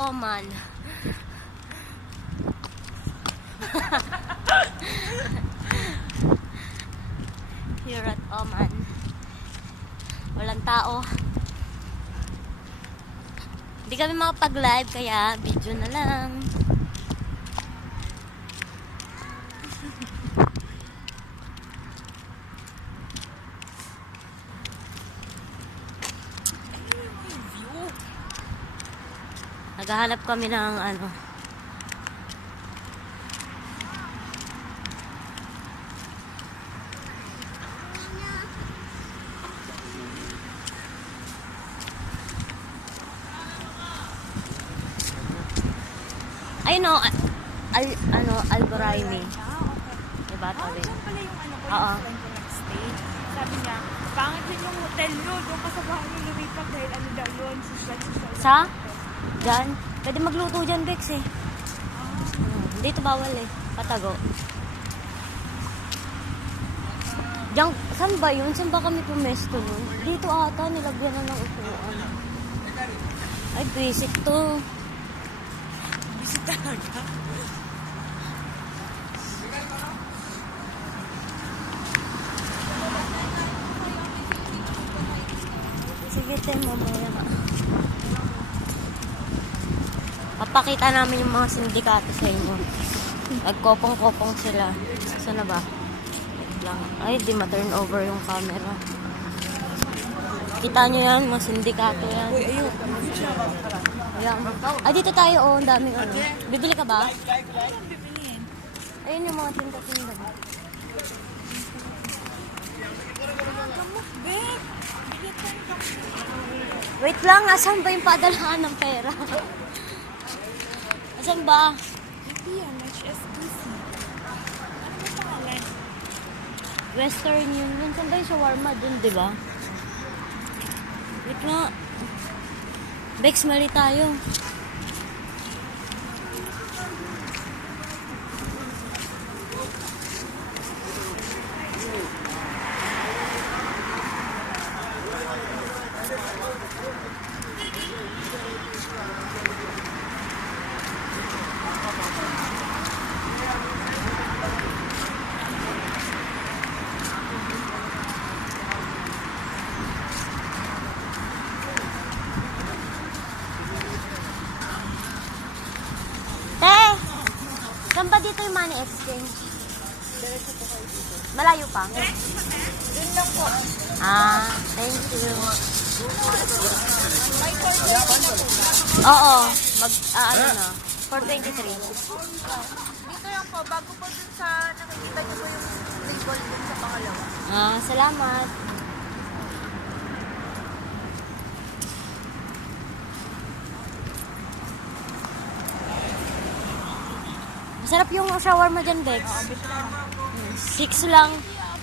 Oman. Here at Oman. Walang tao. Hindi kami makapag-live kaya video na lang. Naghahanap kami ng ano. Ay no, Algoraimi. Diba tabi? Diyan pala yung ano ko, Oo. yung friend ko nag-stay. Sabi niya, pangit din yung hotel nyo. Doon ka sa bahay nyo lumipat dahil ano daw yun, social. Sa? Diyan? Pwede magluto dyan, Bex eh. Dito bawal eh. Patago. Diyan, saan ba yun? Saan ba kami pumesto nun? Dito ata, nilagyan na ng upuan. Ay, basic to. Busy talaga. Sige, tayo mamaya. Papakita namin yung mga sindikato sa inyo. Nagkopong-kopong sila. Saan na ba? Wait lang. Ay, di ma-turn over yung camera. Kita nyo yan, mga sindikato yan. Uy, ayun. Ayan. Ay, dito tayo, oh. Ang daming ano. Bibili ka ba? Anong bibiliin? Ayun yung mga tinda-tinda. Gamot, babe. Bilitan ka. Wait lang, asan ba yung padalahan ng pera? Asan ba? Ito yan, HSBC. Ano ba pangalan? Western Union. Saan ba yung shawarma dun, di ba? Wait nga. Bex, mali tayo. Saan ba dito yung money exchange? Malayo pa? Doon lang po. Ah, thank you. May order ko na po. Oo, ano na, 423. Dito lang po, bago po dun sa nakikita niyo po yung table dun sa pangalawa. Ah, salamat. Masarap yung shawarma dyan, Bex. 6 lang.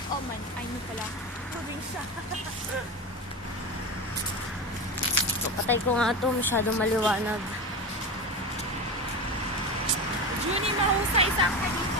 Oh man, ay nyo pala. Probinsya. Patay ko nga ito, masyadong maliwanag. Junie, mahusay isang ka dito.